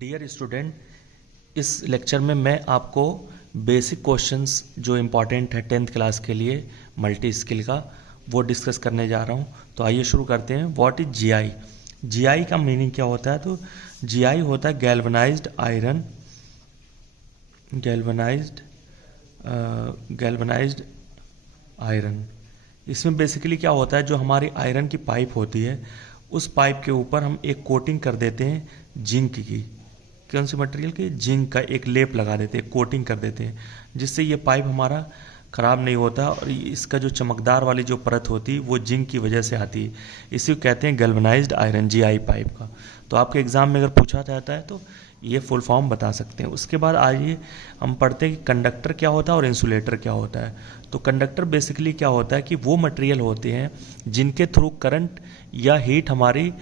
Dear student, इस lecture में मैं आपको बेसिक क्वेश्चंस जो इम्पॉर्टेंट है 10th क्लास के लिए मल्टी स्किल का वो डिस्कस करने जा रहा हूँ। तो आइए शुरू करते हैं। What is GI? जीआई का मीनिंग क्या होता है? तो जीआई होता है गैल्वनाइज्ड आयरन, गैल्वनाइज्ड आयरन। इसमें बेसिकली क्या होता है, जो हमारी आयरन की पाइप होती है उस पाइप के ऊपर हम एक कोटिंग कर देते हैं जिंक की। कौन सी मटेरियल की? जिंक का एक लेप लगा देते हैं, कोटिंग कर देते हैं, जिससे ये पाइप हमारा ख़राब नहीं होता और इसका जो चमकदार वाली जो परत होती है वो जिंक की वजह से आती है। इसी को कहते हैं गैल्वनाइज्ड आयरन, जीआई पाइप का। तो आपके एग्जाम में अगर पूछा जाता है तो ये फुल फॉर्म बता सकते हैं। उसके बाद आइए हम पढ़ते हैं कि कंडक्टर क्या होता है और इंसुलेटर क्या होता है। तो कंडक्टर बेसिकली क्या होता है कि वो मटेरियल होते हैं जिनके थ्रू करंट या हीट हमारी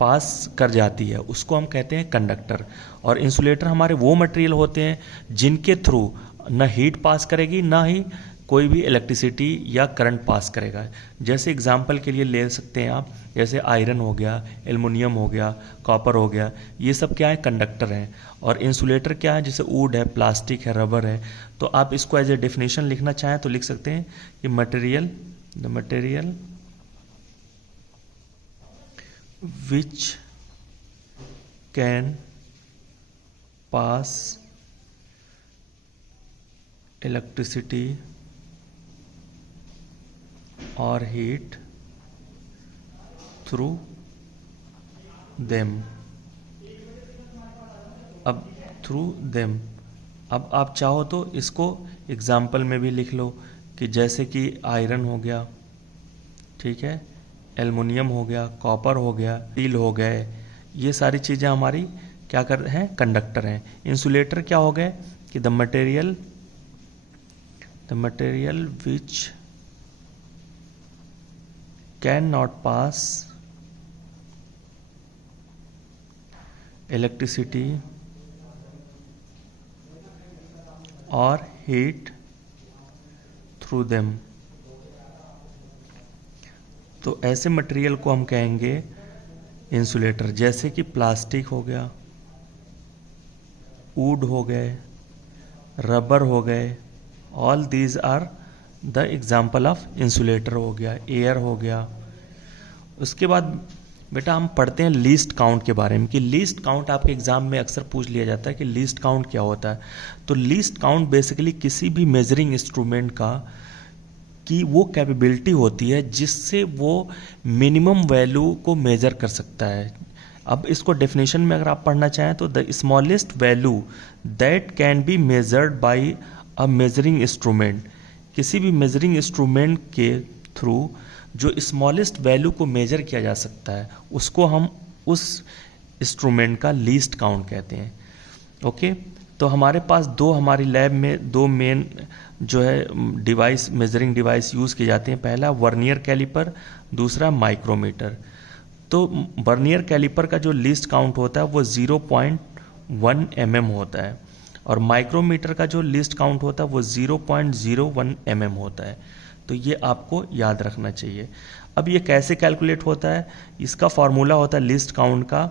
पास कर जाती है, उसको हम कहते हैं कंडक्टर। और इंसुलेटर हमारे वो मटेरियल होते हैं जिनके थ्रू न हीट पास करेगी ना ही कोई भी इलेक्ट्रिसिटी या करंट पास करेगा। जैसे एग्जांपल के लिए ले सकते हैं आप, जैसे आयरन हो गया, एल्युमिनियम हो गया, कॉपर हो गया, ये सब क्या है? कंडक्टर हैं। और इंसुलेटर क्या है? जैसे वुड है, प्लास्टिक है, रबर है। तो आप इसको एज ए डेफिनेशन लिखना चाहें तो लिख सकते हैं कि material, the material which can pass electricity or heat through them। अब through them, अब आप चाहो तो इसको एग्जाम्पल में भी लिख लो कि जैसे कि आयरन हो गया, ठीक है, एल्युमिनियम हो गया, कॉपर हो गया, स्टील हो गए, ये सारी चीज़ें हमारी क्या कर हैं? कंडक्टर हैं। इंसुलेटर क्या हो गए कि the material which can not pass electricity और हीट थ्रू देम। तो ऐसे मटेरियल को हम कहेंगे इंसुलेटर, जैसे कि प्लास्टिक हो गया, वुड हो गए, रबर हो गए, all these are the example of insulator हो गया, एयर हो गया। उसके बाद बेटा हम पढ़ते हैं लीस्ट काउंट के बारे में कि लीस्ट काउंट आपके एग्जाम में अक्सर पूछ लिया जाता है कि लीस्ट काउंट क्या होता है। तो लीस्ट काउंट बेसिकली किसी भी मेजरिंग इंस्ट्रूमेंट का कि वो कैपेबिलिटी होती है जिससे वो मिनिमम वैल्यू को मेजर कर सकता है। अब इसको डेफिनेशन में अगर आप पढ़ना चाहें तो the smallest value that can be measured by a measuring instrument, किसी भी मेजरिंग इंस्ट्रूमेंट के थ्रू जो स्मॉलेस्ट वैल्यू को मेजर किया जा सकता है उसको हम उस इंस्ट्रूमेंट का लीस्ट काउंट कहते हैं। ओके, तो हमारे पास हमारी लैब में दो मेन जो है डिवाइस, मेजरिंग डिवाइस यूज़ किए जाते हैं। पहला वर्नियर कैलिपर, दूसरा माइक्रोमीटर। तो वर्नियर कैलिपर का जो लीस्ट काउंट होता है वो 0.1 mm होता है और माइक्रोमीटर का जो लीस्ट काउंट होता है वो 0.01 mm होता है। तो ये आपको याद रखना चाहिए। अब ये कैसे कैलकुलेट होता है? इसका फॉर्मूला होता है लीस्ट काउंट का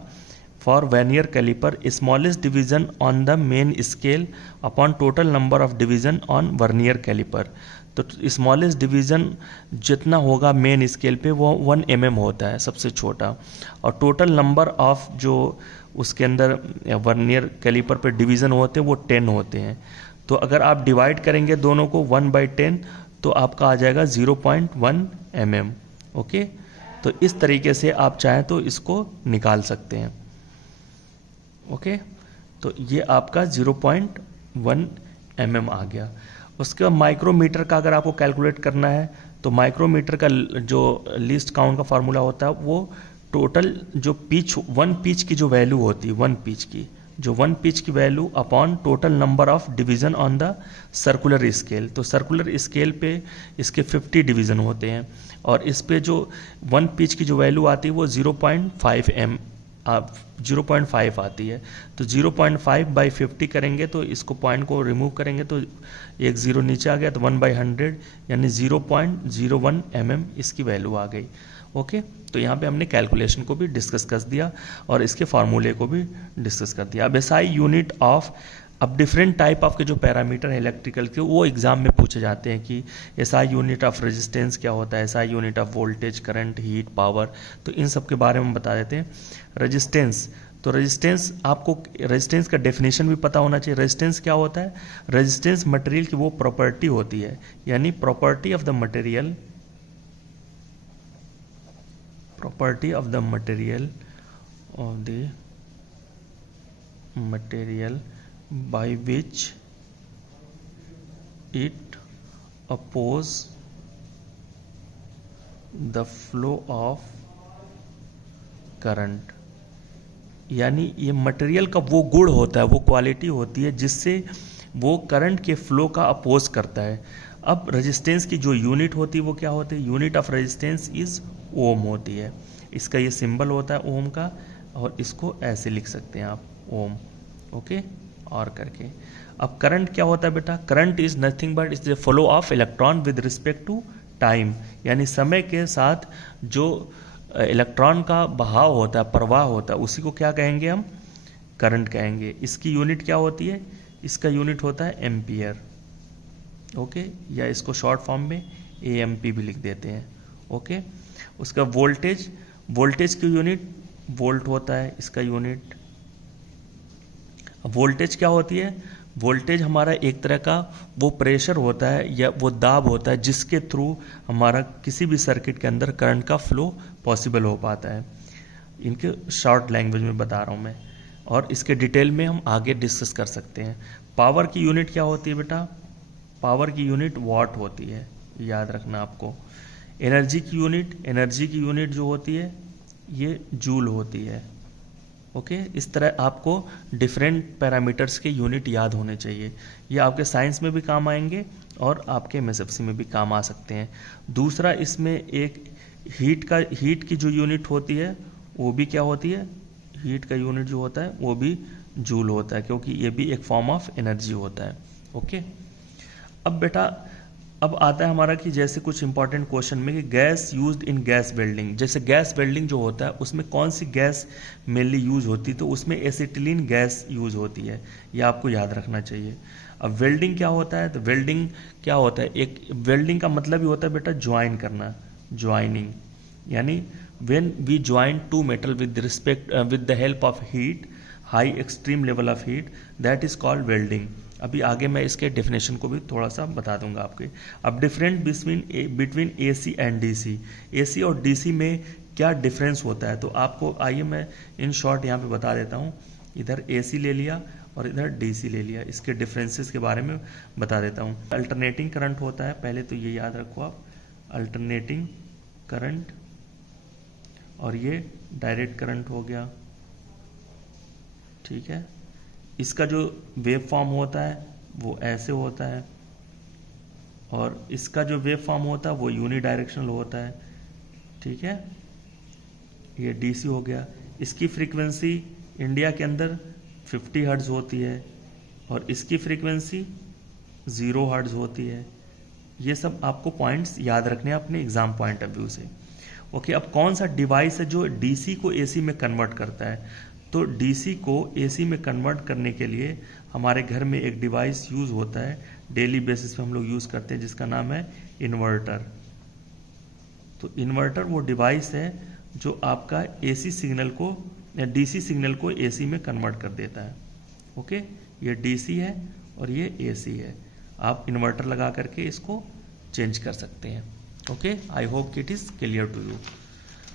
for vernier caliper, smallest division on the main scale upon total number of division on vernier caliper। तो स्मॉलेस्ट डिवीज़न जितना होगा मेन स्केल पे वो 1 mm होता है, सबसे छोटा, और टोटल नंबर ऑफ जो उसके अंदर वर्नियर कैलिपर पे डिवीज़न होते हैं वो 10 होते हैं। तो अगर आप डिवाइड करेंगे दोनों को 1/10 तो आपका आ जाएगा 0.1 mm। ओके, तो इस तरीके से आप चाहें तो इसको निकाल सकते हैं। ओके, तो ये आपका 0.1 mm आ गया। उसके बाद माइक्रोमीटर का अगर आपको कैलकुलेट करना है तो माइक्रोमीटर का जो लीस्ट काउंट का फार्मूला होता है वो टोटल जो पिच, 1 पिच की जो वैल्यू होती है, 1 पिच की value upon total number of division on the circular scale. तो सर्कुलर स्केल पे इसके 50 डिवीज़न होते हैं और इस पे जो 1 पिच की जो वैल्यू आती है वो 0.5 आती है। तो 0.5/50 करेंगे तो इसको पॉइंट को रिमूव करेंगे तो एक ज़ीरो नीचे आ गया, तो 1/100 यानी 0.01 mm इसकी वैल्यू आ गई। ओके, तो यहाँ पे हमने कैलकुलेशन को भी डिस्कस कर दिया और इसके फार्मूले को भी डिस्कस कर दिया। अब एसआई यूनिट ऑफ, अब डिफरेंट टाइप ऑफ के जो पैरामीटर है इलेक्ट्रिकल के वो एग्जाम में पूछे जाते हैं कि एसआई यूनिट ऑफ रेजिस्टेंस क्या होता है, SI unit of voltage, current, heat, power, तो इन सब के बारे में बता देते हैं। रेजिस्टेंस, तो रेजिस्टेंस, आपको रेजिस्टेंस का डेफिनेशन भी पता होना चाहिए। रेजिस्टेंस क्या होता है? रेजिस्टेंस मटेरियल की वो प्रॉपर्टी होती है, यानी property of the material, property of the material by which it oppose the flow of current, यानी ये मटेरियल का वो गुण होता है, वो क्वालिटी होती है जिससे वो करंट के फ्लो का अपोज करता है। अब रेजिस्टेंस की जो यूनिट होती है वो क्या होती है? यूनिट ऑफ रेजिस्टेंस इज ओम होती है। इसका ये सिंबल होता है ओम का, और इसको ऐसे लिख सकते हैं आप, ओम, ओके, और करके। अब करंट क्या होता है बेटा? Current is nothing but is the flow of electron with respect to time, यानी समय के साथ जो इलेक्ट्रॉन का बहाव होता है, प्रवाह होता है, उसी को क्या कहेंगे हम? करंट कहेंगे। इसकी यूनिट क्या होती है? इसका यूनिट होता है एम्पियर, ओके, या इसको शॉर्ट फॉर्म में एएमपी भी लिख देते हैं, ओके। उसका वोल्टेज, वोल्टेज की यूनिट वोल्ट होता है, इसका यूनिट। वोल्टेज क्या होती है? वोल्टेज हमारा एक तरह का वो प्रेशर होता है या वो दाब होता है जिसके थ्रू हमारा किसी भी सर्किट के अंदर करंट का फ्लो पॉसिबल हो पाता है। इनके शॉर्ट लैंग्वेज में बता रहा हूँ मैं, और इसके डिटेल में हम आगे डिस्कस कर सकते हैं। पावर की यूनिट क्या होती है बेटा? पावर की यूनिट वॉट होती है, याद रखना आपको। एनर्जी की यूनिट, एनर्जी की यूनिट जो होती है ये जूल होती है, ओके। इस तरह आपको डिफरेंट पैरामीटर्स के यूनिट याद होने चाहिए। ये आपके साइंस में भी काम आएंगे और आपके एमएसएफसी में भी काम आ सकते हैं। दूसरा, इसमें एक हीट की जो यूनिट होती है वो भी क्या होती है? हीट का यूनिट जो होता है वो भी जूल होता है, क्योंकि ये भी एक फॉर्म ऑफ एनर्जी होता है, ओके। अब बेटा, अब आता है हमारा कि जैसे कुछ इंपॉर्टेंट क्वेश्चन में कि gas used in gas welding, जैसे गैस वेल्डिंग जो होता है उसमें कौन सी गैस मेनली यूज होती है? तो उसमें एसिटिलीन गैस यूज होती है, ये आपको याद रखना चाहिए। अब वेल्डिंग क्या होता है? तो वेल्डिंग क्या होता है? एक वेल्डिंग का मतलब ही होता है बेटा ज्वाइन करना, ज्वाइनिंग, यानी when we join to metal with the help of heat, high extreme level of heat, that is called welding. अभी आगे मैं इसके डेफिनेशन को भी थोड़ा सा बता दूंगा आपके। अब different between AC and DC, AC और डीसी में क्या डिफरेंस होता है? तो आपको आइए मैं इन शॉर्ट यहाँ पे बता देता हूँ। इधर एसी ले लिया और इधर डीसी ले लिया, इसके डिफरेंसेस के बारे में बता देता हूँ। अल्टरनेटिंग करंट होता है, पहले तो ये याद रखो आप, अल्टरनेटिंग करंट, और ये डायरेक्ट करंट हो गया, ठीक है। इसका जो वेव फॉर्म होता है वो ऐसे होता है, और इसका जो वेव फॉर्म होता है वो यूनी डायरेक्शनल होता है, ठीक है। ये डीसी हो गया। इसकी फ्रीक्वेंसी इंडिया के अंदर 50 हर्ट्ज होती है और इसकी फ्रीक्वेंसी 0 हर्ट्ज होती है। ये सब आपको पॉइंट्स याद रखने हैं अपने एग्जाम पॉइंट ऑफ व्यू से, ओके। अब कौन सा डिवाइस है जो डीसी को एसी में कन्वर्ट करता है? तो डीसी को एसी में कन्वर्ट करने के लिए हमारे घर में एक डिवाइस यूज़ होता है, डेली बेसिस पे हम लोग यूज़ करते हैं, जिसका नाम है इन्वर्टर। तो इन्वर्टर वो डिवाइस है जो आपका एसी सिग्नल को या डीसी सिग्नल को एसी में कन्वर्ट कर देता है, ओके। ये डीसी है और ये एसी है। आप इन्वर्टर लगा करके इसको चेंज कर सकते हैं, ओके। आई होप कि it is clear to you.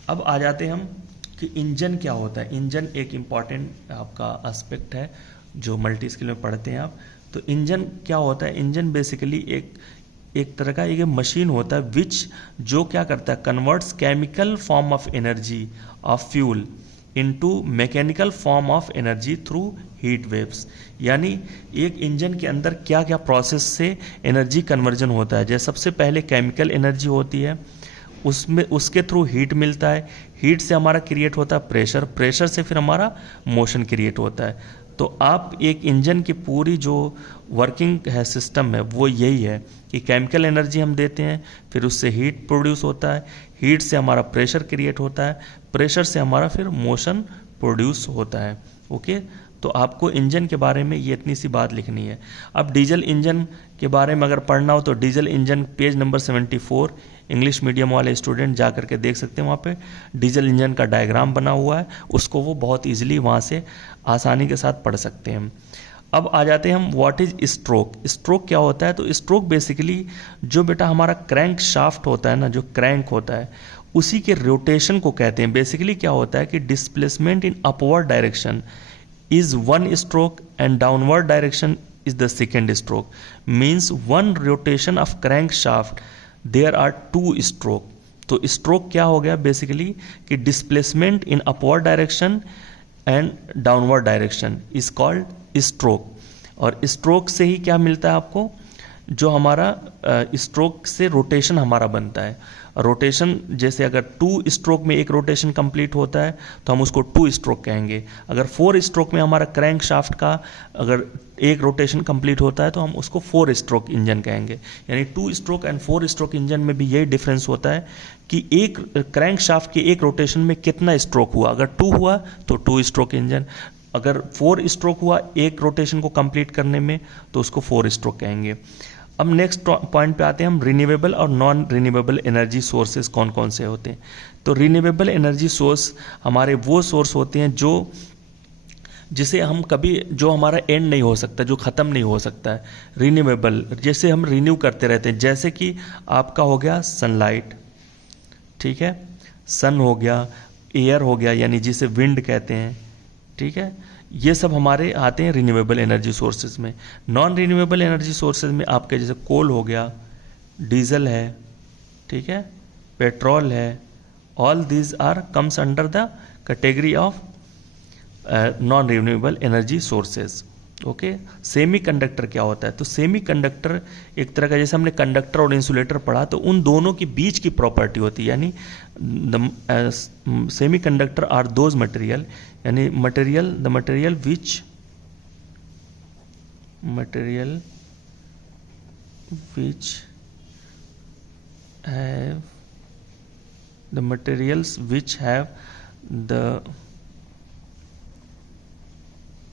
अब आ जाते हैं हम कि इंजन क्या होता है। इंजन एक इम्पॉर्टेंट आपका एस्पेक्ट है जो मल्टी स्किल में पढ़ते हैं आप। तो इंजन क्या होता है? इंजन बेसिकली एक तरह का एक मशीन होता है विच जो क्या करता है? Converts chemical form of energy of fuel into mechanical form of energy through heat waves. यानी एक इंजन के अंदर क्या क्या प्रोसेस से एनर्जी कन्वर्जन होता है। जैसे सबसे पहले केमिकल एनर्जी होती है, उसमें उसके थ्रू हीट मिलता है, हीट से हमारा क्रिएट होता है प्रेशर, प्रेशर से फिर हमारा मोशन क्रिएट होता है। तो आप एक इंजन की पूरी जो वर्किंग है, सिस्टम है, वो यही है कि केमिकल एनर्जी हम देते हैं, फिर उससे हीट प्रोड्यूस होता है, हीट से हमारा प्रेशर क्रिएट होता है, प्रेशर से हमारा फिर मोशन प्रोड्यूस होता है। ओके, तो आपको इंजन के बारे में ये इतनी सी बात लिखनी है। अब डीजल इंजन के बारे में अगर पढ़ना हो तो diesel engine page number 74 English medium वाले स्टूडेंट जा करके देख सकते हैं, वहाँ पे डीजल इंजन का डायग्राम बना हुआ है, उसको वो बहुत ईजिली वहाँ से आसानी के साथ पढ़ सकते हैं। अब आ जाते हैं हम व्हाट इज स्ट्रोक। स्ट्रोक क्या होता है? तो स्ट्रोक बेसिकली जो बेटा हमारा क्रैंक शाफ्ट होता है ना, जो क्रैंक होता है उसी के रोटेशन को कहते हैं। बेसिकली क्या होता है कि displacement in upward direction is one stroke and downward direction is the second stroke. Means one rotation of crankshaft there are two stroke. तो stroke क्या हो गया बेसिकली कि displacement in upward direction and downward direction is called stroke. और stroke से ही क्या मिलता है आपको? जो हमारा स्ट्रोक से रोटेशन हमारा बनता है। रोटेशन जैसे अगर 2 स्ट्रोक में एक रोटेशन कंप्लीट होता है तो हम उसको 2 स्ट्रोक कहेंगे। अगर 4 स्ट्रोक में हमारा क्रैंक शाफ्ट का अगर एक रोटेशन कंप्लीट होता है तो हम उसको 4 स्ट्रोक इंजन कहेंगे। यानी 2 स्ट्रोक एंड 4 स्ट्रोक इंजन में भी यही डिफरेंस होता है कि एक क्रैंक शाफ्ट के एक रोटेशन में कितना स्ट्रोक हुआ। अगर 2 हुआ तो 2 स्ट्रोक इंजन, अगर 4 स्ट्रोक हुआ एक रोटेशन को कंप्लीट करने में तो उसको 4 स्ट्रोक कहेंगे। अब नेक्स्ट पॉइंट पे आते हैं हम, रिन्यूएबल और नॉन रिन्यूएबल एनर्जी सोर्सेज कौन कौन से होते हैं। तो रिन्यूएबल एनर्जी सोर्स हमारे वो सोर्स होते हैं जो जिसे हम कभी, जो हमारा एंड नहीं हो सकता, जो ख़त्म नहीं हो सकता है। रिन्यूएबल जैसे हम रिन्यू करते रहते हैं, जैसे कि आपका हो गया सनलाइट, ठीक है, सन हो गया, एयर हो गया यानी जिसे विंड कहते हैं, ठीक है, ये सब हमारे आते हैं रिन्यूएबल एनर्जी सोर्सेज में। नॉन रिन्यूएबल एनर्जी सोर्सेज में आपके जैसे कोल हो गया, डीजल है, ठीक है, पेट्रोल है, all these are comes under the category of non renewable energy sources. Okay, semi conductor क्या होता है? तो सेमी कंडक्टर एक तरह का, जैसे हमने कंडक्टर और इंसुलेटर पढ़ा, तो उन दोनों के बीच की प्रॉपर्टी होती है। यानी semi conductor are those material, यानी material the material which have the materials which have the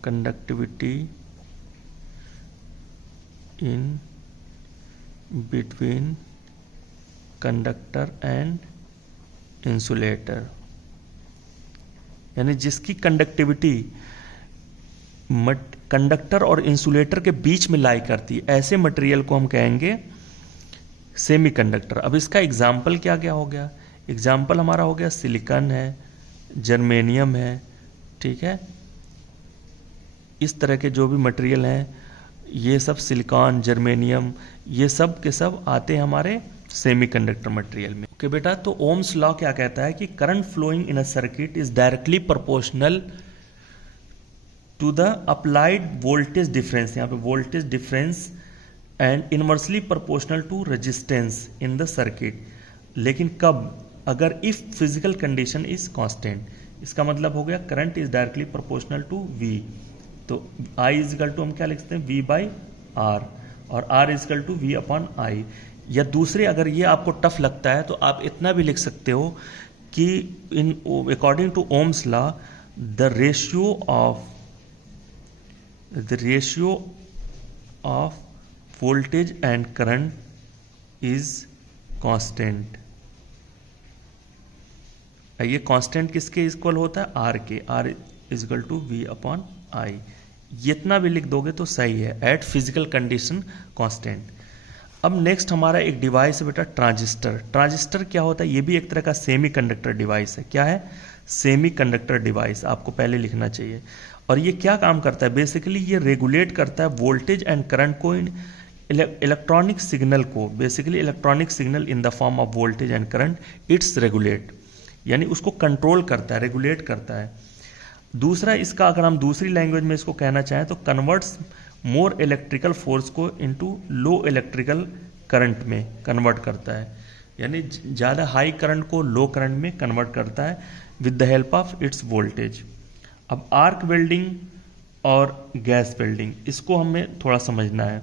conductivity in between conductor and insulator, यानी जिसकी कंडक्टिविटी कंडक्टर और इंसुलेटर के बीच में लाई करती है, ऐसे मटेरियल को हम कहेंगे सेमी कंडक्टर। अब इसका एग्जाम्पल क्या क्या हो गया? एग्जाम्पल हमारा हो गया सिलिकॉन है, जर्मेनियम है, ठीक है, इस तरह के जो भी मटेरियल हैं ये सब सिलिकॉन, जर्मेनियम, ये सब के सब आते हैं हमारे सेमीकंडक्टर मटेरियल में। ओके बेटा, तो ओम्स लॉ क्या कहता है कि current flowing in a circuit is directly proportional to the applied voltage difference, यहाँ पे voltage difference, and inversely proportional to resistance in the circuit. लेकिन कब? अगर if physical condition is constant. इसका मतलब हो गया current is directly proportional to V, तो I इजकल टू हम क्या लिखते हैं? V बाई आर, और R is equal to V upon I. या दूसरे, अगर ये आपको टफ लगता है तो आप इतना भी लिख सकते हो कि in according to Ohm's law the ratio of voltage and current is constant. ये कांस्टेंट किसके इक्वल होता है? R के, R is equal to V upon I. इतना भी लिख दोगे तो सही है, एट फिजिकल कंडीशन कांस्टेंट। अब नेक्स्ट हमारा एक डिवाइस है बेटा ट्रांजिस्टर। ट्रांजिस्टर क्या होता है? ये भी एक तरह का सेमी कंडक्टर डिवाइस है। क्या है? सेमी कंडक्टर डिवाइस, आपको पहले लिखना चाहिए। और ये क्या काम करता है? बेसिकली ये रेगुलेट करता है वोल्टेज एंड करंट को, इन इलेक्ट्रॉनिक सिग्नल को, basically electronic signal in the form of voltage and current it's regulate, यानी उसको कंट्रोल करता है, रेगुलेट करता है। दूसरा, इसका अगर हम दूसरी लैंग्वेज में इसको कहना चाहें तो कन्वर्ट्स मोर इलेक्ट्रिकल फोर्स को इनटू लो इलेक्ट्रिकल करंट में कन्वर्ट करता है, यानी ज़्यादा हाई करंट को लो करंट में कन्वर्ट करता है with the help of its voltage. अब आर्क वेल्डिंग और गैस वेल्डिंग, इसको हमें थोड़ा समझना है।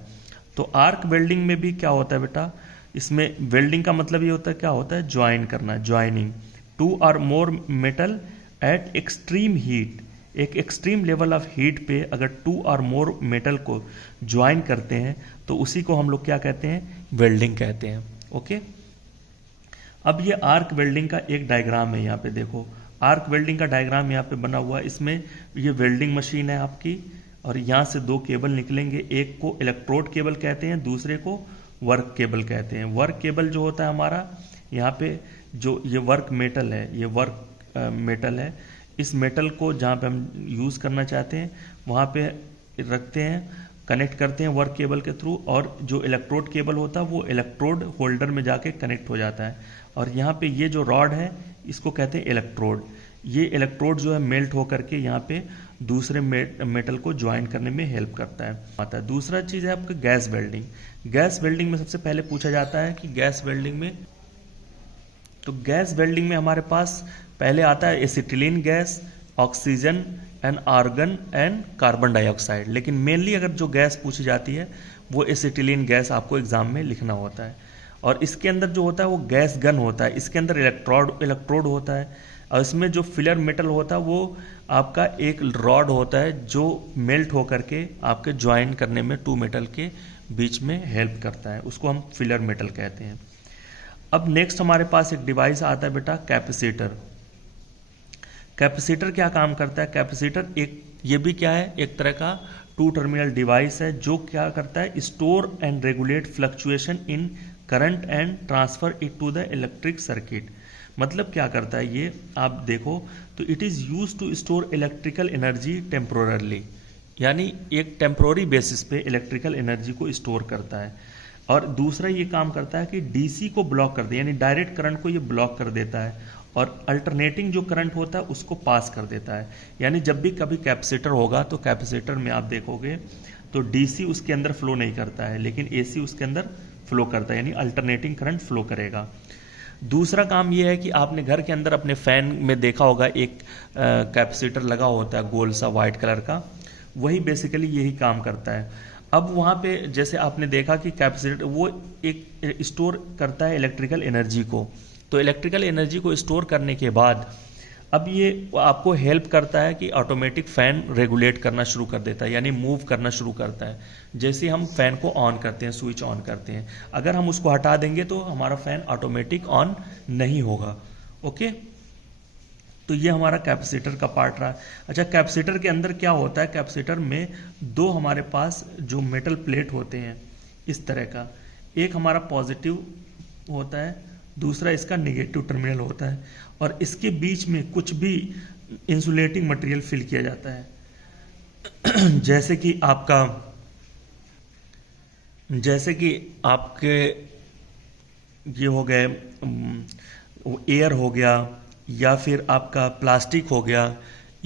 तो आर्क वेल्डिंग में भी क्या होता है बेटा, इसमें वेल्डिंग का मतलब ये होता है, क्या होता है, ज्वाइन करना, ज्वाइनिंग टू और मोर मेटल एट एक्सट्रीम हीट। एक एक्सट्रीम लेवल ऑफ हीट पे अगर टू और मोर मेटल को ज्वाइन करते हैं तो उसी को हम लोग क्या कहते हैं, वेल्डिंग कहते हैं। ओके, अब ये आर्क वेल्डिंग का एक डायग्राम है, यहाँ पे देखो आर्क वेल्डिंग का डायग्राम यहाँ पे बना हुआ है। इसमें ये वेल्डिंग मशीन है आपकी, और यहाँ से दो केबल निकलेंगे, एक को इलेक्ट्रोड केबल कहते हैं, दूसरे को वर्क केबल कहते हैं। वर्क केबल जो होता है हमारा, यहाँ पे जो ये वर्क मेटल है, ये वर्क मेटल है, इस मेटल को जहाँ पे हम यूज़ करना चाहते हैं वहाँ पे रखते हैं, कनेक्ट करते हैं वर्क केबल के थ्रू, और जो इलेक्ट्रोड केबल होता है वो इलेक्ट्रोड होल्डर में जाके कनेक्ट हो जाता है। और यहाँ पे ये जो रॉड है इसको कहते हैं इलेक्ट्रोड। ये इलेक्ट्रोड जो है मेल्ट होकर के यहाँ पे दूसरे मेटल को ज्वाइन करने में हेल्प करता है आता है। दूसरा चीज़ है आपका गैस वेल्डिंग। गैस वेल्डिंग में सबसे पहले पूछा जाता है कि गैस वेल्डिंग में, तो गैस वेल्डिंग में हमारे पास पहले आता है acetylene gas, oxygen and argon and carbon dioxide. लेकिन मेनली अगर जो गैस पूछी जाती है वो एसिटिलीन गैस आपको एग्जाम में लिखना होता है। और इसके अंदर जो होता है वो गैस गन होता है, इसके अंदर इलेक्ट्रोड होता है, और इसमें जो फिलर मेटल होता है वो आपका एक रॉड होता है जो मेल्ट होकर के आपके ज्वाइन करने में टू मेटल के बीच में हेल्प करता है, उसको हम फिलर मेटल कहते हैं। अब नेक्स्ट हमारे पास एक डिवाइस आता है बेटा, कैपेसिटर। कैपेसिटर क्या काम करता है, कैपेसिटर एक, ये भी क्या है, एक तरह का टू टर्मिनल डिवाइस है जो क्या करता है, store and regulate fluctuation in current and transfer it to the electric circuit. मतलब क्या करता है ये, आप देखो तो it is use to store electrical energy temporarily, यानी एक टेम्पोररी बेसिस पे इलेक्ट्रिकल एनर्जी को स्टोर करता है। और दूसरा ये काम करता है कि डीसी को ब्लॉक कर दे, यानी डायरेक्ट करंट को ये ब्लॉक कर देता है, और अल्टरनेटिंग जो करंट होता है उसको पास कर देता है। यानी जब भी कभी कैपेसिटर होगा तो कैपेसिटर में आप देखोगे तो डीसी उसके अंदर फ्लो नहीं करता है, लेकिन एसी उसके अंदर फ्लो करता है, यानी अल्टरनेटिंग करंट फ्लो करेगा। दूसरा काम यह है कि आपने घर के अंदर अपने फैन में देखा होगा एक कैपेसिटर लगा होता है गोल सा वाइट कलर का, वही बेसिकली यही काम करता है। अब वहाँ पे जैसे आपने देखा कि कैपेसिटर वो एक स्टोर करता है इलेक्ट्रिकल एनर्जी को, तो इलेक्ट्रिकल एनर्जी को स्टोर करने के बाद अब ये आपको हेल्प करता है कि ऑटोमेटिक फ़ैन रेगुलेट करना शुरू कर देता है, यानी मूव करना शुरू करता है। जैसे हम फ़ैन को ऑन करते हैं, स्विच ऑन करते हैं, अगर हम उसको हटा देंगे तो हमारा फ़ैन ऑटोमेटिक ऑन नहीं होगा। ओके, तो ये हमारा कैपेसिटर का पार्ट रहा। अच्छा, कैपेसिटर के अंदर क्या होता है, कैपेसिटर में दो हमारे पास जो मेटल प्लेट होते हैं इस तरह का, एक हमारा पॉजिटिव होता है, दूसरा इसका नेगेटिव टर्मिनल होता है, और इसके बीच में कुछ भी इंसुलेटिंग मटेरियल फिल किया जाता है जैसे कि आपके ये हो गए एयर हो गया, या फिर आपका प्लास्टिक हो गया,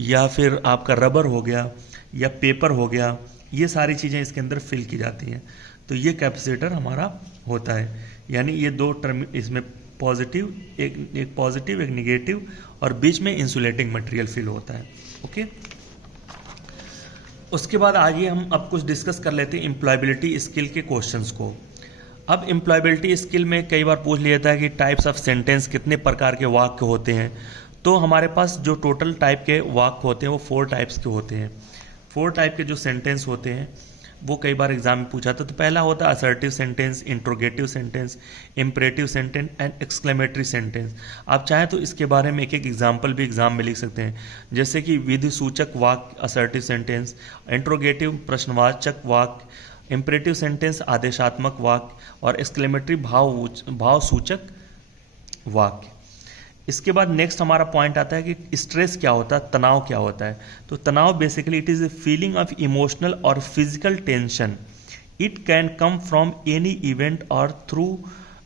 या फिर आपका रबर हो गया, या पेपर हो गया, ये सारी चीज़ें इसके अंदर फिल की जाती हैं। तो ये कैपेसिटर हमारा होता है, यानी ये दो टर्म इसमें पॉजिटिव, एक पॉजिटिव एक निगेटिव, और बीच में इंसुलेटिंग मटेरियल फिल होता है। ओके, उसके बाद आगे हम अब कुछ डिस्कस कर लेते हैं एम्प्लॉयबिलिटी स्किल के क्वेश्चंस को। अब एम्प्लॉयबिलिटी स्किल में कई बार पूछ लिया जाता है कि टाइप्स ऑफ सेंटेंस, कितने प्रकार के वाक्य होते हैं। तो हमारे पास जो टोटल टाइप के वाक्य होते हैं वो 4 टाइप्स के होते हैं। 4 टाइप के जो सेंटेंस होते हैं वो कई बार एग्जाम में पूछा था। तो पहला होता है assertive sentence, interrogative sentence, imperative sentence and exclamatory sentence. आप चाहें तो इसके बारे में एक एक एग्जाम्पल भी एग्जाम में लिख सकते हैं, जैसे कि विधि सूचक वाक्य असर्टिव सेंटेंस, इंट्रोगेटिव प्रश्नवाचक वाक्य, इम्परेटिव सेंटेंस आदेशात्मक वाक्य, और एक्सक्लेमेटरी भाव सूचक वाक्य। इसके बाद नेक्स्ट हमारा पॉइंट आता है कि स्ट्रेस क्या होता है, तनाव क्या होता है। तो तनाव basically it is a feeling of emotional और physical tension. It can come from any event or through,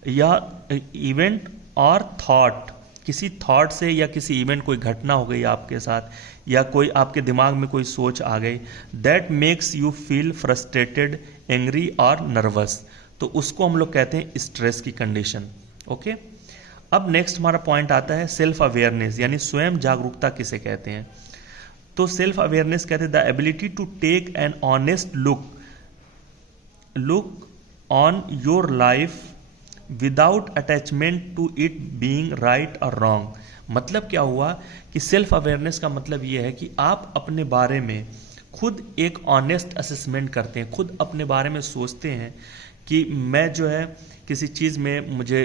या इवेंट और थॉट, किसी थॉट से या किसी इवेंट, कोई घटना हो गई आपके साथ, या कोई आपके दिमाग में कोई सोच आ गई, that makes you feel frustrated, angry और नर्वस। तो उसको हम लोग कहते हैं स्ट्रेस की कंडीशन। ओके, अब नेक्स्ट हमारा पॉइंट आता है सेल्फ अवेयरनेस, यानी स्वयं जागरूकता किसे कहते हैं। तो सेल्फ अवेयरनेस कहते हैं the ability to take an honest look on your life without attachment to it being right और रॉन्ग। मतलब क्या हुआ कि सेल्फ अवेयरनेस का मतलब ये है कि आप अपने बारे में खुद एक ऑनेस्ट असेसमेंट करते हैं, खुद अपने बारे में सोचते हैं कि मैं जो है किसी चीज़ में मुझे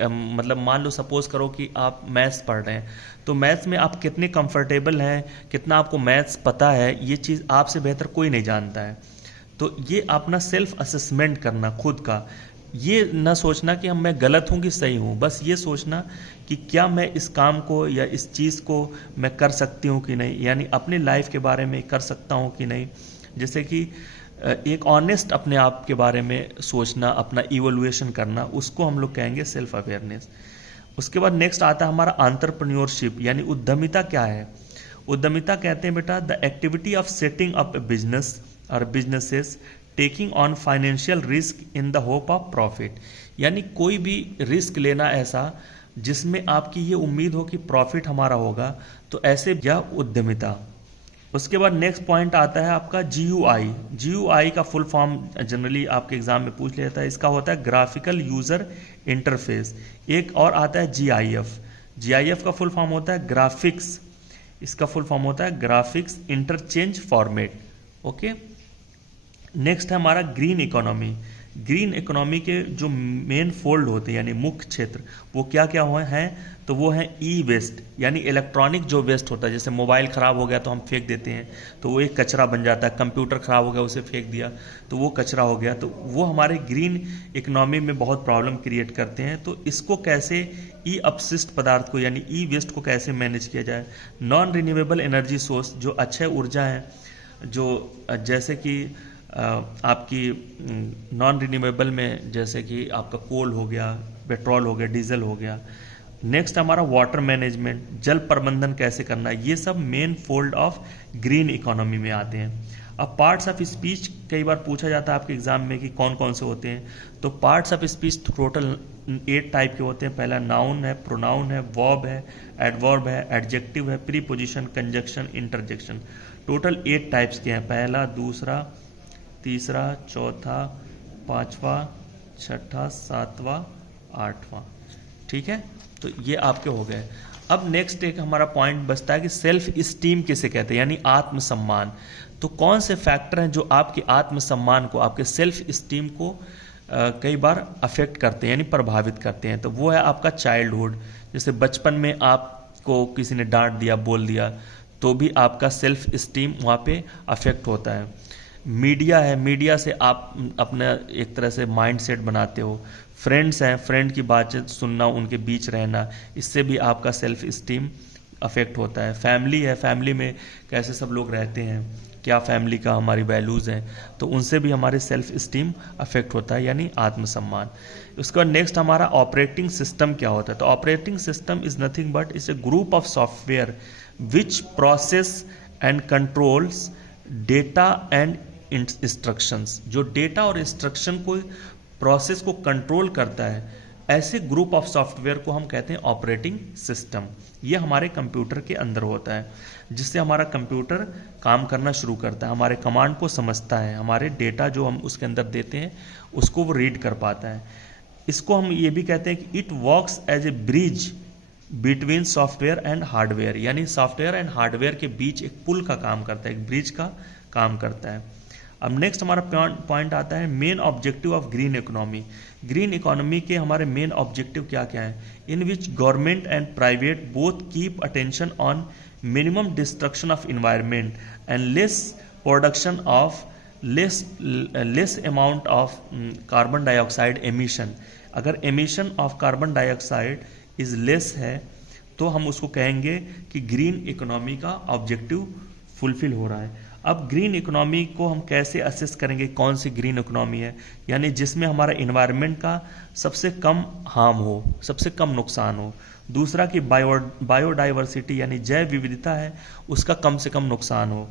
मतलब मान लो सपोज करो कि आप मैथ्स पढ़ रहे हैं, तो मैथ्स में आप कितने कंफर्टेबल हैं, कितना आपको मैथ्स पता है, ये चीज़ आपसे बेहतर कोई नहीं जानता है। तो ये अपना सेल्फ असेसमेंट करना खुद का, ये ना सोचना कि मैं गलत हूँ कि सही हूँ, बस ये सोचना कि क्या मैं इस काम को या इस चीज़ को मैं कर सकती हूँ कि नहीं, यानी अपनी लाइफ के बारे में कर सकता हूँ कि नहीं। जैसे कि एक ऑनेस्ट अपने आप के बारे में सोचना, अपना इवोल्यूशन करना, उसको हम लोग कहेंगे सेल्फ अवेयरनेस। उसके बाद नेक्स्ट आता है हमारा एंटरप्रेन्योरशिप, यानी उद्यमिता क्या है। उद्यमिता कहते हैं बेटा the activity of setting up a business or businesses taking on financial risk in the hope of profit, यानी कोई भी रिस्क लेना ऐसा जिसमें आपकी ये उम्मीद हो कि प्रॉफिट हमारा होगा, तो ऐसे या उद्यमिता। उसके बाद नेक्स्ट पॉइंट आता है आपका GUI। GUI का फुल फॉर्म जनरली आपके एग्जाम में पूछ लिया जाता है, इसका होता है ग्राफिकल यूजर इंटरफेस। एक और आता है GIF। GIF का फुल फॉर्म होता है ग्राफिक्स, इसका फुल फॉर्म होता है graphics interchange format. Okay, next है हमारा ग्रीन इकोनॉमी। ग्रीन इकोनॉमी के जो मेन फोल्ड होते हैं यानी मुख्य क्षेत्र, वो क्या क्या हुए हैं, तो वो है ई वेस्ट, यानी इलेक्ट्रॉनिक जो वेस्ट होता है, जैसे मोबाइल ख़राब हो गया तो हम फेंक देते हैं तो वो एक कचरा बन जाता है, कंप्यूटर ख़राब हो गया उसे फेंक दिया तो वो कचरा हो गया, तो वो हमारे ग्रीन इकोनॉमी में बहुत प्रॉब्लम क्रिएट करते हैं। तो इसको कैसे ई अपशिष्ट पदार्थ को यानी ई वेस्ट को कैसे मैनेज किया जाए। नॉन रिन्यूएबल एनर्जी सोर्स, जो अक्षय ऊर्जा है, जो जैसे कि आपकी नॉन रिन्यूएबल में जैसे कि आपका कोल हो गया, पेट्रोल हो गया, डीजल हो गया। नेक्स्ट हमारा वाटर मैनेजमेंट, जल प्रबंधन कैसे करना है, ये सब main fold of green economy में आते हैं। अब पार्ट्स ऑफ स्पीच कई बार पूछा जाता है आपके एग्जाम में कि कौन कौन से होते हैं, तो parts of speech total 8 type के होते हैं। पहला नाउन है, प्रोनाउन है, वर्ब है, एडवर्ब है, एडजेक्टिव है, preposition, conjunction, interjection. Total 8 types के हैं, पहला, दूसरा, तीसरा, चौथा, पांचवा, छठा, सातवां, आठवां। ठीक है, तो ये आपके हो गए। अब नेक्स्ट एक हमारा पॉइंट बचता है कि सेल्फ स्टीम किसे कहते हैं, यानी आत्मसम्मान। तो कौन से फैक्टर हैं जो आपके आत्मसम्मान को, आपके सेल्फ स्टीम को कई बार अफेक्ट करते हैं यानी प्रभावित करते हैं। तो वो है आपका चाइल्डहुड, जैसे बचपन में आपको किसी ने डांट दिया, बोल दिया, तो भी आपका सेल्फ स्टीम वहाँ पे अफेक्ट होता है। मीडिया है, मीडिया से आप अपना एक तरह से माइंड सेट बनाते हो। फ्रेंड्स हैं, फ्रेंड की बातचीत सुनना, उनके बीच रहना, इससे भी आपका सेल्फ स्टीम अफेक्ट होता है। फैमिली है, फैमिली में कैसे सब लोग रहते हैं, क्या फैमिली का हमारी वैल्यूज़ हैं, तो उनसे भी हमारे सेल्फ स्टीम अफेक्ट होता है यानी आत्मसम्मान। उसके बाद नेक्स्ट हमारा ऑपरेटिंग सिस्टम क्या होता है। तो operating system is nothing but it's a group of software which process and controls data and instructions. जो डेटा और इंस्ट्रक्शन को, प्रोसेस को कंट्रोल करता है, ऐसे ग्रुप ऑफ सॉफ्टवेयर को हम कहते हैं ऑपरेटिंग सिस्टम। ये हमारे कंप्यूटर के अंदर होता है, जिससे हमारा कंप्यूटर काम करना शुरू करता है, हमारे कमांड को समझता है, हमारे डेटा जो हम उसके अंदर देते हैं उसको वो रीड कर पाता है। इसको हम ये भी कहते हैं कि it works as a bridge between software and hardware, यानी सॉफ्टवेयर एंड हार्डवेयर के बीच एक पुल का काम करता है, एक ब्रिज का काम करता है। अब नेक्स्ट हमारा पॉइंट आता है main objective of green economy. Green economy के हमारे मेन ऑब्जेक्टिव क्या क्या हैं, in which government and private both keep attention on minimum destruction of environment and less production of less amount of carbon dioxide emission. अगर emission of carbon dioxide is less है तो हम उसको कहेंगे कि ग्रीन इकोनॉमी का objective fulfil हो रहा है। अब ग्रीन इकोनॉमी को हम कैसे असेस करेंगे, कौन सी ग्रीन इकोनॉमी है, यानी जिसमें हमारा इन्वायरमेंट का सबसे कम हार्म हो, सबसे कम नुकसान हो। दूसरा कि बायोडाइवर्सिटी यानी जैव विविधता है उसका कम से कम नुकसान हो।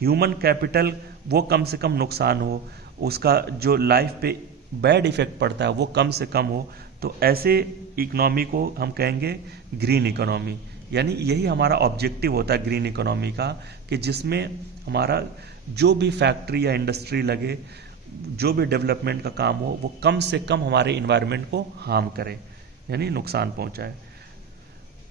ह्यूमन कैपिटल वो कम से कम नुकसान हो, उसका जो लाइफ पे बैड इफेक्ट पड़ता है वो कम से कम हो। तो ऐसे इकोनॉमी को हम कहेंगे ग्रीन इकोनॉमी। यानी यही हमारा ऑब्जेक्टिव होता है ग्रीन इकोनॉमी का, कि जिसमें हमारा जो भी फैक्ट्री या इंडस्ट्री लगे, जो भी डेवलपमेंट का काम हो, वो कम से कम हमारे इन्वायरमेंट को हार्म करे, यानी नुकसान पहुंचाए।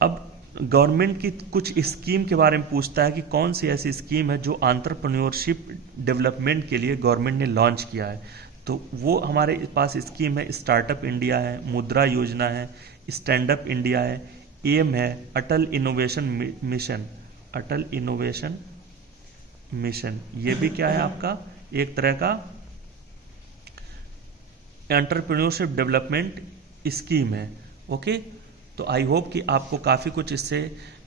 अब गवर्नमेंट की कुछ स्कीम के बारे में पूछता है कि कौन सी ऐसी स्कीम है जो एंटरप्रेन्योरशिप डेवलपमेंट के लिए गवर्नमेंट ने लॉन्च किया है। तो वो हमारे पास स्कीम है, स्टार्टअप इंडिया है, मुद्रा योजना है, स्टैंड अप इंडिया है, एम है, अटल इनोवेशन मिशन। अटल इनोवेशन मिशन ये भी क्या है आपका, एक तरह का एंटरप्रेन्योरशिप डेवलपमेंट स्कीम है। ओके, तो आई होप कि आपको काफ़ी कुछ इससे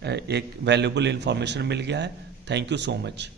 एक वैल्यूएबल इंफॉर्मेशन मिल गया है। Thank you so much.